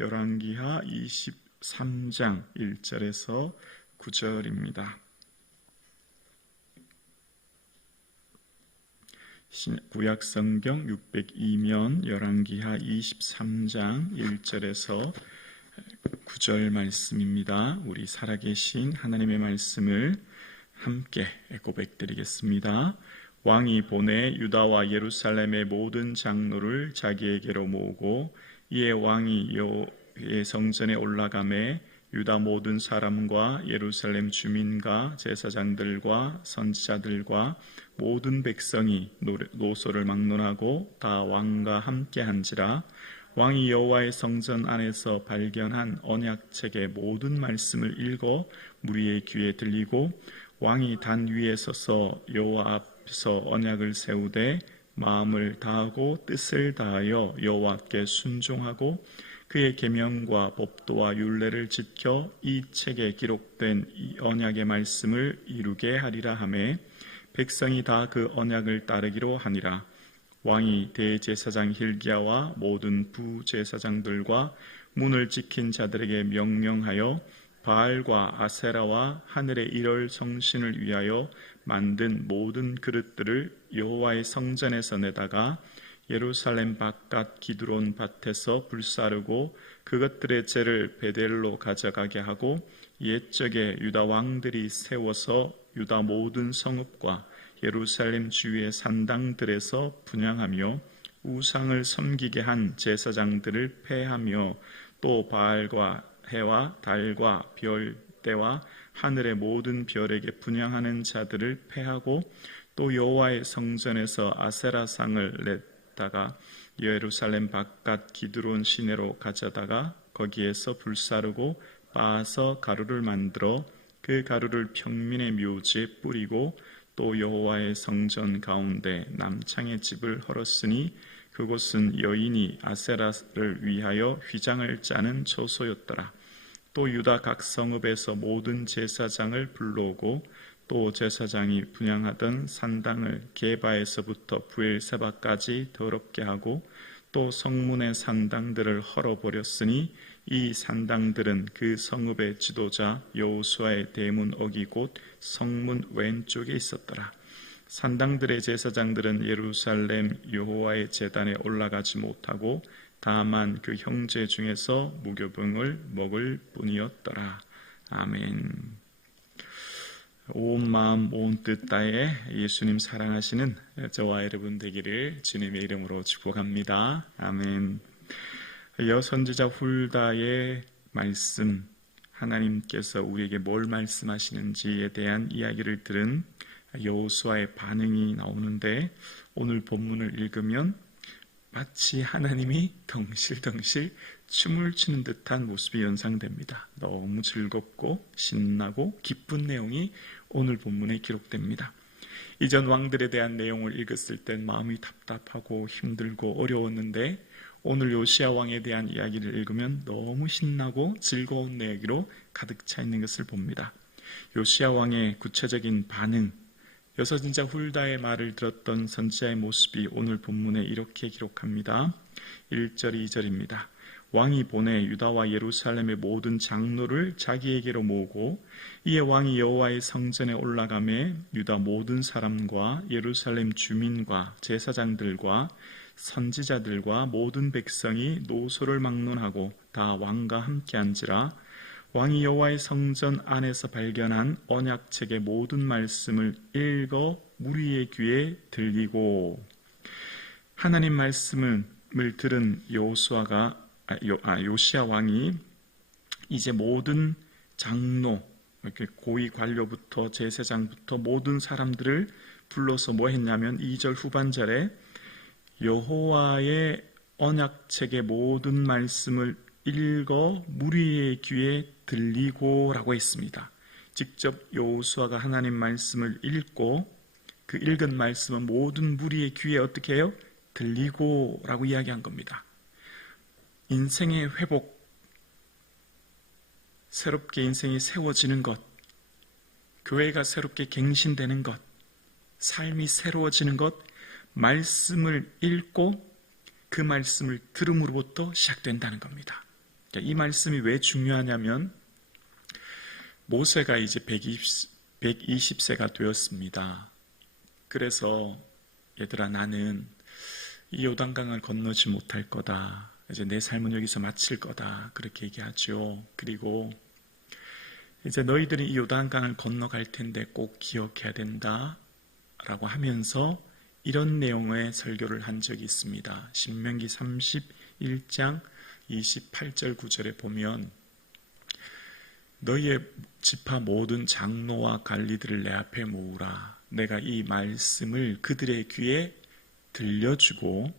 열왕기하 23장 1절에서 9절입니다. 구약성경 602면 열왕기하 23장 1절에서 9절 말씀입니다. 우리 살아계신 하나님의 말씀을 함께 고백드리겠습니다. 왕이 보내 유다와 예루살렘의 모든 장로를 자기에게로 모으고 이에 왕이 여호와의 성전에 올라가매 유다 모든 사람과 예루살렘 주민과 제사장들과 선지자들과 모든 백성이 노소를 막론하고 다 왕과 함께 한지라. 왕이 여호와의 성전 안에서 발견한 언약책의 모든 말씀을 읽어 무리의 귀에 들리고 왕이 단 위에 서서 여호와 앞에서 언약을 세우되 마음을 다하고 뜻을 다하여 여호와께 순종하고 그의 계명과 법도와 율례를 지켜 이 책에 기록된 이 언약의 말씀을 이루게 하리라 하매 백성이 다 그 언약을 따르기로 하니라. 왕이 대제사장 hil기야와 모든 부제사장들과 문을 지킨 자들에게 명령하여 바알과 아세라와 하늘의 일월 성신을 위하여 만든 모든 그릇들을 여호와의 성전에서 내다가 예루살렘 바깥 기드론 밭에서 불사르고 그것들의 재를 베델로 가져가게 하고 옛적에 유다 왕들이 세워서 유다 모든 성읍과 예루살렘 주위의 산당들에서 분향하며 우상을 섬기게 한 제사장들을 폐하며 또 바알과 해와 달과 별 때와 하늘의 모든 별에게 분향하는 자들을 폐하고 또 여호와의 성전에서 아세라상을 냈다가 예루살렘 바깥 기드론 시내로 가져다가 거기에서 불사르고 빻아서 가루를 만들어 그 가루를 평민의 묘지에 뿌리고 또 여호와의 성전 가운데 남창의 집을 헐었으니 그곳은 여인이 아세라를 위하여 휘장을 짜는 처소였더라. 또 유다 각 성읍에서 모든 제사장을 불러오고 또 제사장이 분향하던 산당을 게바에서부터 브엘세바까지 더럽게 하고 또 성문의 산당들을 헐어버렸으니 이 산당들은 그 성읍의 지도자 여호수아의 대문 어기 곧 성문 왼쪽에 있었더라. 산당들의 제사장들은 예루살렘 여호와의 제단에 올라가지 못하고 다만 그 형제 중에서 무교병을 먹을 뿐이었더라. 아멘. 온 마음 온 뜻 다해 예수님 사랑하시는 저와 여러분 되기를 주님의 이름으로 축복합니다. 아멘. 여선지자 훌다의 말씀, 하나님께서 우리에게 뭘 말씀하시는지에 대한 이야기를 들은 여호수아의 반응이 나오는데 오늘 본문을 읽으면 마치 하나님이 덩실덩실 춤을 추는 듯한 모습이 연상됩니다. 너무 즐겁고 신나고 기쁜 내용이 오늘 본문에 기록됩니다. 이전 왕들에 대한 내용을 읽었을 땐 마음이 답답하고 힘들고 어려웠는데 오늘 요시야 왕에 대한 이야기를 읽으면 너무 신나고 즐거운 내용으로 가득 차 있는 것을 봅니다. 요시야 왕의 구체적인 반응, 여선지자 훌다의 말을 들었던 선지자의 모습이 오늘 본문에 이렇게 기록합니다. 1절 2절입니다. 왕이 보내 유다와 예루살렘의 모든 장로를 자기에게로 모으고 이에 왕이 여호와의 성전에 올라가매 유다 모든 사람과 예루살렘 주민과 제사장들과 선지자들과 모든 백성이 노소를 막론하고 다 왕과 함께 한지라. 왕이 여호와의 성전 안에서 발견한 언약책의 모든 말씀을 읽어 무리의 귀에 들리고. 하나님 말씀을 들은 요시야 왕이 이제 모든 장로, 고위 관료부터 제사장부터 모든 사람들을 불러서 뭐 했냐면 2절 후반절에 여호와의 언약책의 모든 말씀을 읽어 무리의 귀에 들리고 라고 했습니다. 직접 여호수아가 하나님 말씀을 읽고 그 읽은 말씀은 모든 무리의 귀에 어떻게 해요? 들리고 라고 이야기한 겁니다. 인생의 회복, 새롭게 인생이 세워지는 것, 교회가 새롭게 갱신되는 것, 삶이 새로워지는 것, 말씀을 읽고 그 말씀을 들음으로부터 시작된다는 겁니다. 이 말씀이 왜 중요하냐면 모세가 이제 120세가 되었습니다. 그래서 얘들아, 나는 이 요단강을 건너지 못할 거다. 이제 내 삶은 여기서 마칠 거다. 그렇게 얘기하죠. 그리고 이제 너희들이 이 요단강을 건너갈 텐데 꼭 기억해야 된다 라고 하면서 이런 내용의 설교를 한 적이 있습니다. 신명기 31장 28절 9절에 보면 너희의 지파 모든 장로와 관리들을 내 앞에 모으라. 내가 이 말씀을 그들의 귀에 들려주고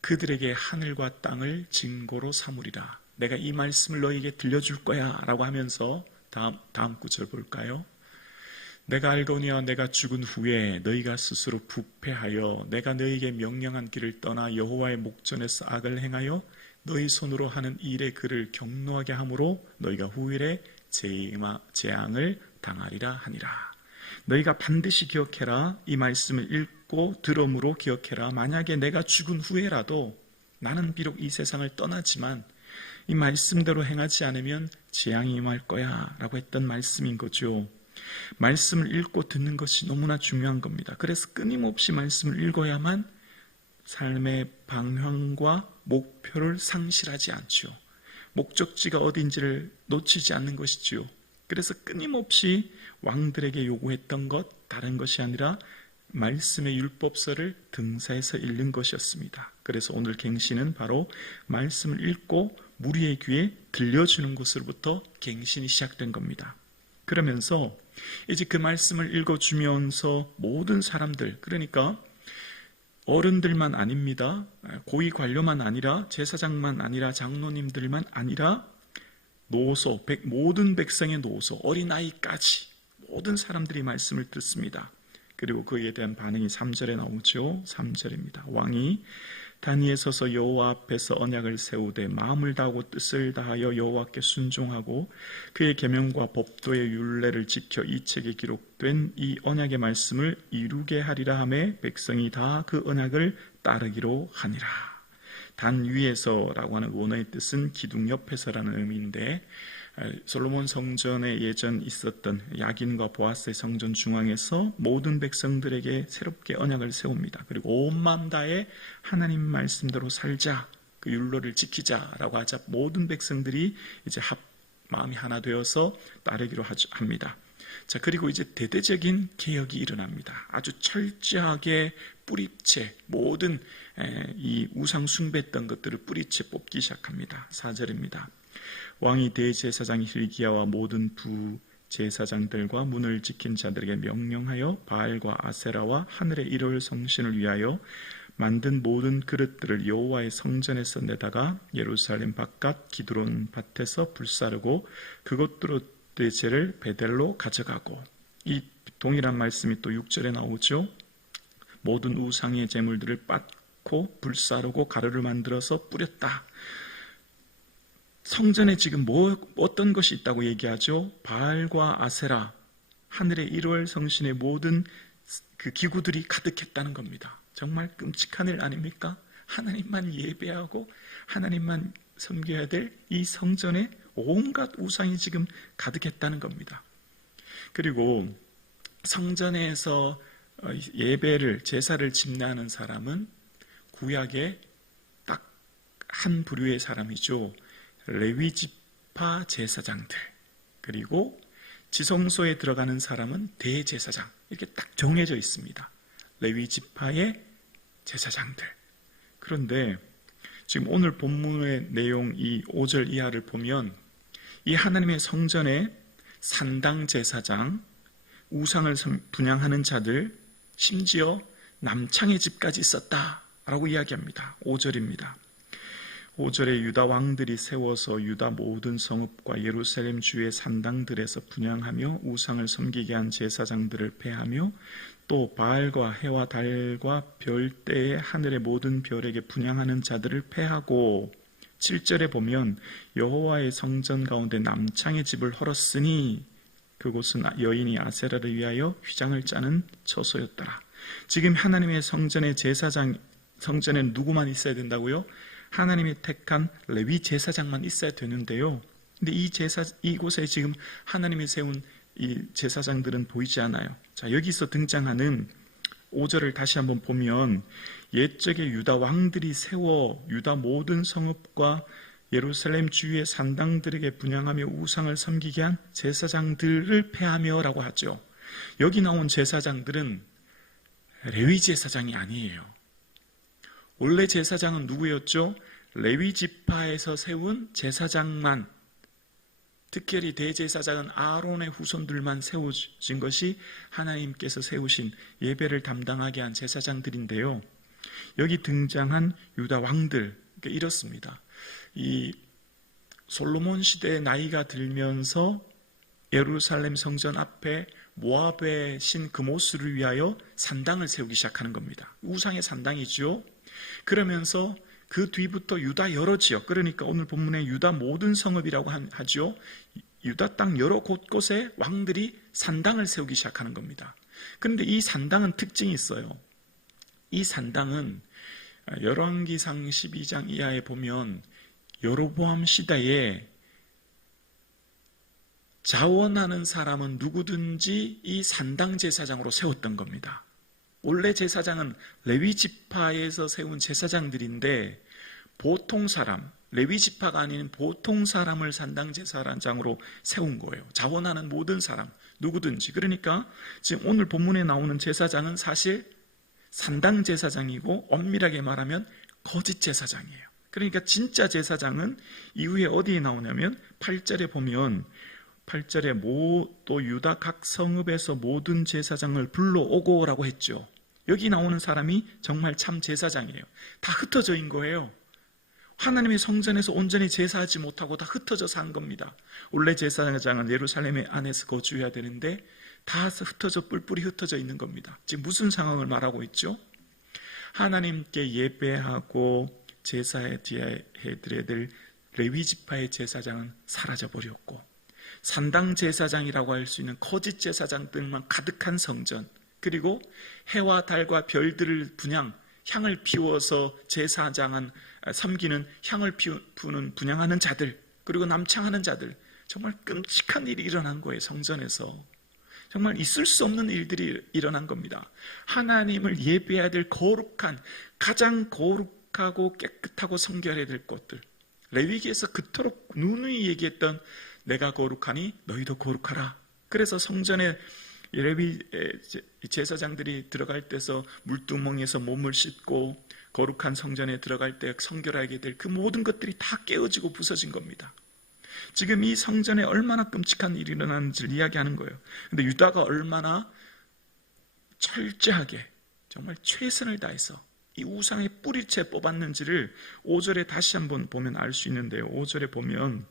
그들에게 하늘과 땅을 증거로 삼으리라. 내가 이 말씀을 너희에게 들려줄 거야 라고 하면서 다음 구절 볼까요? 내가 알거니와 내가 죽은 후에 너희가 스스로 부패하여 내가 너희에게 명령한 길을 떠나 여호와의 목전에서 악을 행하여 너희 손으로 하는 일에 그를 경노하게 함으로 너희가 후일에 재앙을 당하리라 하니라. 너희가 반드시 기억해라. 이 말씀을 읽고 들음으로 기억해라. 만약에 내가 죽은 후에라도 나는 비록 이 세상을 떠나지만 이 말씀대로 행하지 않으면 재앙이 임할 거야 라고 했던 말씀인 거죠. 말씀을 읽고 듣는 것이 너무나 중요한 겁니다. 그래서 끊임없이 말씀을 읽어야만 삶의 방향과 목표를 상실하지 않죠. 목적지가 어딘지를 놓치지 않는 것이지요. 그래서 끊임없이 왕들에게 요구했던 것 다른 것이 아니라 말씀의 율법서를 등사해서 읽는 것이었습니다. 그래서 오늘 갱신은 바로 말씀을 읽고 무리의 귀에 들려주는 것으로부터 갱신이 시작된 겁니다. 그러면서 이제 그 말씀을 읽어주면서 모든 사람들, 그러니까 어른들만 아닙니다. 고위 관료만 아니라 제사장만 아니라 장로님들만 아니라 노소, 모든 백성의 노소, 어린아이까지 모든 사람들이 말씀을 듣습니다. 그리고 그에 대한 반응이 3절에 나오죠. 3절입니다. 왕이 단위에 서서 여호와 앞에서 언약을 세우되 마음을 다하고 뜻을 다하여 여호와께 순종하고 그의 계명과 법도의 율례를 지켜 이 책에 기록된 이 언약의 말씀을 이루게 하리라 하매 백성이 다 그 언약을 따르기로 하니라. 단 위에서라고 하는 원어의 뜻은 기둥 옆에서라는 의미인데 솔로몬 성전에 예전 있었던 야긴과 보아스의 성전 중앙에서 모든 백성들에게 새롭게 언약을 세웁니다. 그리고 온 마음 다해 하나님 말씀대로 살자, 그 율로를 지키자라고 하자 모든 백성들이 이제 마음이 하나 되어서 따르기로 합니다. 자, 그리고 이제 대대적인 개혁이 일어납니다. 아주 철저하게 뿌리채 모든 이 우상 숭배했던 것들을 뿌리채 뽑기 시작합니다. 4절입니다. 왕이 대제사장 hil기야와 모든 부제사장들과 문을 지킨 자들에게 명령하여 바알과 아세라와 하늘의 일월 성신을 위하여 만든 모든 그릇들을 여호와의 성전에서 내다가 예루살렘 바깥 기드론 밭에서 불사르고 그것들로 대제를 베델로 가져가고, 이 동일한 말씀이 또 6절에 나오죠. 모든 우상의 제물들을 빻고 불사르고 가루를 만들어서 뿌렸다. 성전에 지금 어떤 것이 있다고 얘기하죠? 바알과 아세라, 하늘의 1월 성신의 모든 그 기구들이 가득했다는 겁니다. 정말 끔찍한 일 아닙니까? 하나님만 예배하고 하나님만 섬겨야 될 이 성전에 온갖 우상이 지금 가득했다는 겁니다. 그리고 성전에서 예배를, 제사를 집례하는 사람은 구약의 딱 한 부류의 사람이죠. 레위 지파 제사장들, 그리고 지성소에 들어가는 사람은 대제사장, 이렇게 딱 정해져 있습니다. 레위 지파의 제사장들. 그런데 지금 오늘 본문의 내용 이 5절 이하를 보면 이 하나님의 성전에 산당 제사장, 우상을 분향하는 자들, 심지어 남창의 집까지 있었다라고 이야기합니다. 5절입니다. 5절에 유다 왕들이 세워서 유다 모든 성읍과 예루살렘 주의 산당들에서 분향하며 우상을 섬기게 한 제사장들을 패하며 또 바알과 해와 달과 별대의 하늘의 모든 별에게 분향하는 자들을 패하고, 7절에 보면 여호와의 성전 가운데 남창의 집을 헐었으니 그곳은 여인이 아세라를 위하여 휘장을 짜는 처소였더라. 지금 하나님의 성전의 제사장, 성전에 누구만 있어야 된다고요? 하나님이 택한 레위 제사장만 있어야 되는데요. 근데 이곳에 지금 하나님이 세운 이 제사장들은 보이지 않아요. 자, 여기서 등장하는 5절을 다시 한번 보면 옛적에 유다 왕들이 세워 유다 모든 성읍과 예루살렘 주위의 산당들에게 분향하며 우상을 섬기게 한 제사장들을 패하며 라고 하죠. 여기 나온 제사장들은 레위 제사장이 아니에요. 원래 제사장은 누구였죠? 레위 지파에서 세운 제사장만, 특별히 대제사장은 아론의 후손들만 세워진 것이 하나님께서 세우신 예배를 담당하게 한 제사장들인데요. 여기 등장한 유다 왕들, 그러니까 이렇습니다. 이 솔로몬 시대의 나이가 들면서 예루살렘 성전 앞에 모압의 신 그모스를 위하여 산당을 세우기 시작하는 겁니다. 우상의 산당이죠. 그러면서 그 뒤부터 유다 여러 지역, 그러니까 오늘 본문에 유다 모든 성읍이라고 하죠. 유다 땅 여러 곳곳에 왕들이 산당을 세우기 시작하는 겁니다. 그런데 이 산당은 특징이 있어요. 이 산당은 열왕기상 12장 이하에 보면 여로보암 시대에 자원하는 사람은 누구든지 이 산당 제사장으로 세웠던 겁니다. 원래 제사장은 레위 지파에서 세운 제사장들인데 보통 사람, 레위 지파가 아닌 보통 사람을 산당 제사장으로 세운 거예요. 자원하는 모든 사람, 누구든지. 그러니까 지금 오늘 본문에 나오는 제사장은 사실 산당 제사장이고 엄밀하게 말하면 거짓 제사장이에요. 그러니까 진짜 제사장은 이후에 어디에 나오냐면 8절에 보면 8절에 또 유다 각 성읍에서 모든 제사장을 불러오고 라고 했죠. 여기 나오는 사람이 정말 참 제사장이에요. 다 흩어져 있는 거예요. 하나님의 성전에서 온전히 제사하지 못하고 다 흩어져서 한 겁니다. 원래 제사장은 예루살렘 안에서 거주해야 되는데 다 흩어져 뿔뿔이 흩어져 있는 겁니다. 지금 무슨 상황을 말하고 있죠? 하나님께 예배하고 제사해드려야 될 레위 지파의 제사장은 사라져버렸고 산당 제사장이라고 할 수 있는 거짓 제사장들만 가득한 성전, 그리고 해와 달과 별들을 향을 피워서 제사장한 섬기는 향을 피우는 분향하는 자들, 그리고 남창하는 자들, 정말 끔찍한 일이 일어난 거예요. 성전에서 정말 있을 수 없는 일들이 일어난 겁니다. 하나님을 예배해야 될 거룩한, 가장 거룩하고 깨끗하고 성결해야 될 것들, 레위기에서 그토록 누누이 얘기했던 내가 거룩하니 너희도 거룩하라. 그래서 성전에 레위 제사장들이 들어갈 때서 물두멍에서 몸을 씻고 거룩한 성전에 들어갈 때 성결하게 될 그 모든 것들이 다 깨어지고 부서진 겁니다. 지금 이 성전에 얼마나 끔찍한 일이 일어나는지를 이야기하는 거예요. 그런데 유다가 얼마나 철저하게 정말 최선을 다해서 이 우상의 뿌리채 뽑았는지를 5절에 다시 한번 보면 알 수 있는데요. 5절에 보면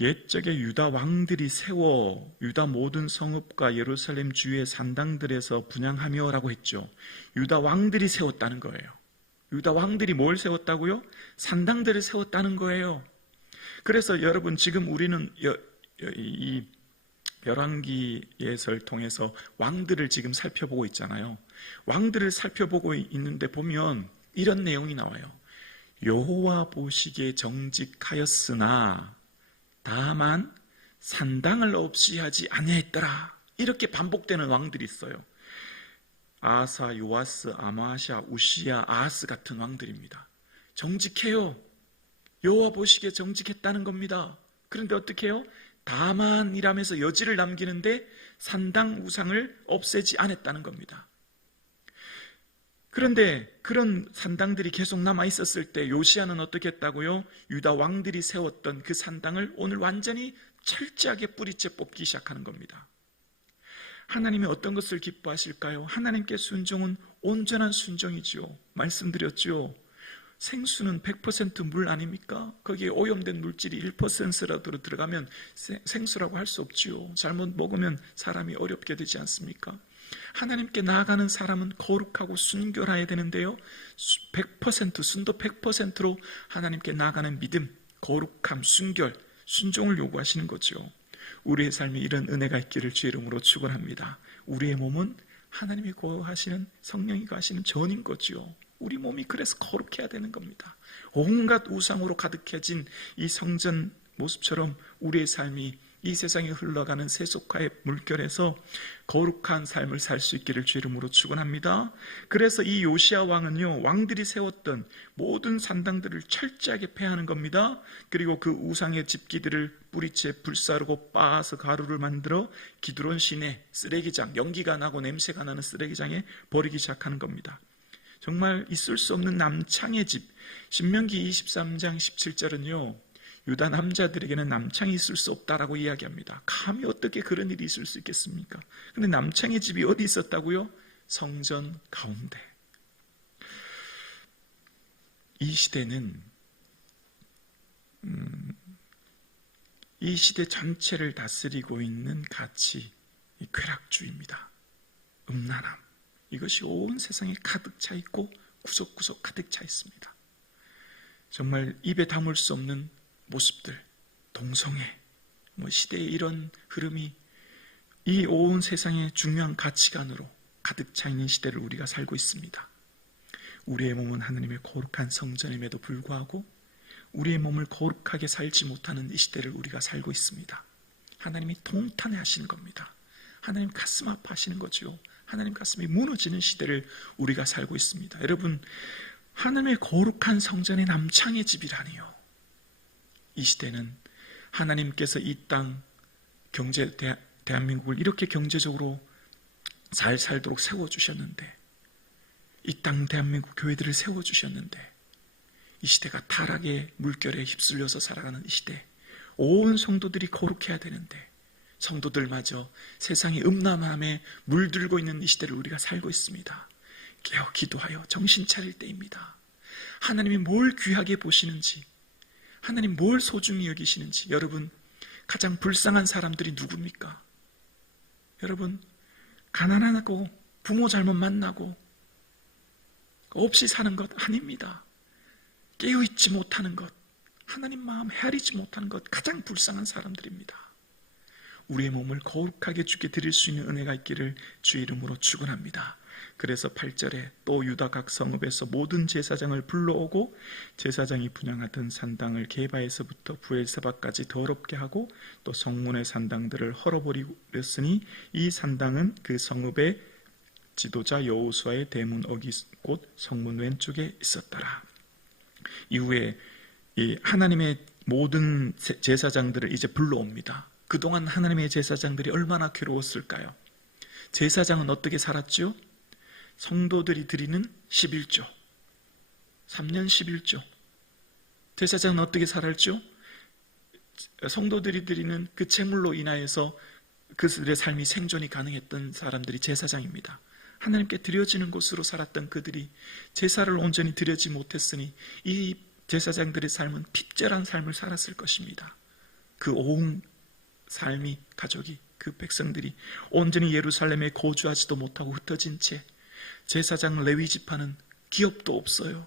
옛적에 유다 왕들이 세워 유다 모든 성읍과 예루살렘 주위의 산당들에서 분향하며 라고 했죠. 유다 왕들이 세웠다는 거예요. 유다 왕들이 뭘 세웠다고요? 산당들을 세웠다는 거예요. 그래서 여러분 지금 우리는 이 열왕기예서를 통해서 왕들을 지금 살펴보고 있잖아요. 왕들을 살펴보고 있는데 보면 이런 내용이 나와요. 여호와 보시기에 정직하였으나 다만 산당을 없이 하지 아니했더라. 이렇게 반복되는 왕들이 있어요. 아사, 요아스, 아마샤, 우시야, 아하스 같은 왕들입니다. 정직해요. 여호와 보시기에 정직했다는 겁니다. 그런데 어떻게 해요? 다만이라면서 여지를 남기는데 산당 우상을 없애지 않았다는 겁니다. 그런데 그런 산당들이 계속 남아 있었을 때 요시야는 어떻게 했다고요? 유다 왕들이 세웠던 그 산당을 오늘 완전히 철저하게 뿌리채 뽑기 시작하는 겁니다. 하나님이 어떤 것을 기뻐하실까요? 하나님께 순종은 온전한 순종이죠. 말씀드렸죠. 생수는 100% 물 아닙니까? 거기에 오염된 물질이 1%라도 들어가면 생수라고 할 수 없지요. 잘못 먹으면 사람이 어렵게 되지 않습니까? 하나님께 나아가는 사람은 거룩하고 순결해야 되는데요. 100%, 순도 100%로 하나님께 나아가는 믿음, 거룩함, 순결, 순종을 요구하시는 거죠. 우리의 삶에 이런 은혜가 있기를 주의 이름으로 축원합니다. 우리의 몸은 하나님이 거하시는 성령이 거하시는 전인 거죠. 우리 몸이 그래서 거룩해야 되는 겁니다. 온갖 우상으로 가득해진 이 성전 모습처럼 우리의 삶이 이 세상에 흘러가는 세속화의 물결에서 거룩한 삶을 살 수 있기를 주 이름으로 축원합니다. 그래서 이 요시야 왕은요, 왕들이 세웠던 모든 산당들을 철저하게 폐하는 겁니다. 그리고 그 우상의 집기들을 뿌리채 불사르고 빻아서 가루를 만들어 기드론 시내 쓰레기장, 연기가 나고 냄새가 나는 쓰레기장에 버리기 시작하는 겁니다. 정말 있을 수 없는 남창의 집. 신명기 23장 17절은요, 유다 남자들에게는 남창이 있을 수 없다라고 이야기합니다. 감히 어떻게 그런 일이 있을 수 있겠습니까? 근데 남창의 집이 어디 있었다고요? 성전 가운데. 이 시대는 이 시대 전체를 다스리고 있는 가치, 이 쾌락주의입니다. 음란함. 이것이 온 세상에 가득 차 있고 구석구석 가득 차 있습니다. 정말 입에 담을 수 없는 모습들, 동성애, 시대의 이런 흐름이 이 온 세상의 중요한 가치관으로 가득 차 있는 시대를 우리가 살고 있습니다. 우리의 몸은 하느님의 거룩한 성전임에도 불구하고 우리의 몸을 거룩하게 살지 못하는 이 시대를 우리가 살고 있습니다. 하나님이 통탄해 하시는 겁니다. 하나님 가슴 아파하시는 거죠. 하나님 가슴이 무너지는 시대를 우리가 살고 있습니다. 여러분, 하나님의 거룩한 성전의 남창의 집이라니요. 이 시대는 하나님께서 이 땅 대한민국을 이렇게 경제적으로 잘 살도록 세워주셨는데, 이 땅 대한민국 교회들을 세워주셨는데, 이 시대가 타락의 물결에 휩쓸려서 살아가는 이 시대, 온 성도들이 거룩해야 되는데 성도들마저 세상의 음란함에 물들고 있는 이 시대를 우리가 살고 있습니다. 깨어 기도하여 정신 차릴 때입니다. 하나님이 뭘 귀하게 보시는지, 하나님 뭘 소중히 여기시는지. 여러분, 가장 불쌍한 사람들이 누굽니까? 여러분, 가난하고 부모 잘못 만나고 없이 사는 것 아닙니다. 깨어있지 못하는 것, 하나님 마음 헤아리지 못하는 것, 가장 불쌍한 사람들입니다. 우리의 몸을 거룩하게 주께 드릴 수 있는 은혜가 있기를 주의 이름으로 축원합니다. 그래서 8절에 또 유다 각 성읍에서 모든 제사장을 불러오고 제사장이 분향하던 산당을 게바에서부터 부엘세바까지 더럽게 하고 또 성문의 산당들을 헐어버렸으니 이 산당은 그 성읍의 지도자 여호수아의 대문 어기 곧 성문 왼쪽에 있었더라. 이후에 이 하나님의 모든 제사장들을 이제 불러옵니다. 그동안 하나님의 제사장들이 얼마나 괴로웠을까요? 제사장은 어떻게 살았죠? 성도들이 드리는 11조, 3년 11조. 제사장은 어떻게 살았죠? 성도들이 드리는 그 제물로 인하여서 그들의 삶이 생존이 가능했던 사람들이 제사장입니다. 하나님께 드려지는 곳으로 살았던 그들이 제사를 온전히 드리지 못했으니 이 제사장들의 삶은 핍절한 삶을 살았을 것입니다. 그 온 삶이, 가족이, 그 백성들이 온전히 예루살렘에 거주하지도 못하고 흩어진 채 제사장 레위 지파는 기업도 없어요.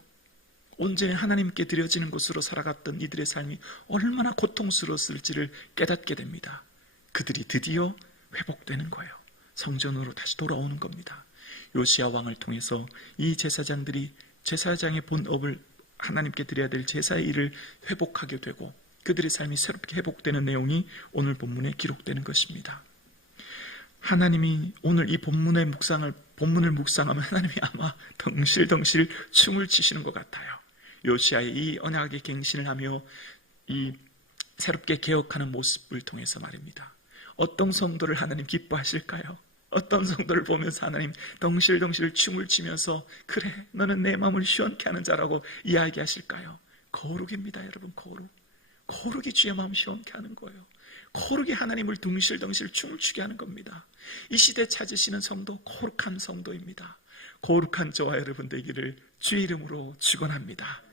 온전히 하나님께 드려지는 곳으로 살아갔던 이들의 삶이 얼마나 고통스러웠을지를 깨닫게 됩니다. 그들이 드디어 회복되는 거예요. 성전으로 다시 돌아오는 겁니다. 요시야 왕을 통해서 이 제사장들이 제사장의 본업을, 하나님께 드려야 될 제사의 일을 회복하게 되고 그들의 삶이 새롭게 회복되는 내용이 오늘 본문에 기록되는 것입니다. 하나님이 오늘 이 본문을 묵상하면 하나님이 아마 덩실덩실 춤을 추시는 것 같아요. 요시야의 이 언약의 갱신을 하며 이 새롭게 개혁하는 모습을 통해서 말입니다. 어떤 성도를 하나님 기뻐하실까요? 어떤 성도를 보면서 하나님 덩실덩실 춤을 추면서 그래, 너는 내 마음을 시원케 하는 자라고 이야기하실까요? 거룩입니다, 여러분. 거룩이 주의 마음 시원케 하는 거예요. 거룩이 하나님을 둥실둥실 춤을 추게 하는 겁니다. 이 시대 찾으시는 성도, 거룩한 성도입니다. 거룩한 저와 여러분 되기를 주의 이름으로 축원합니다.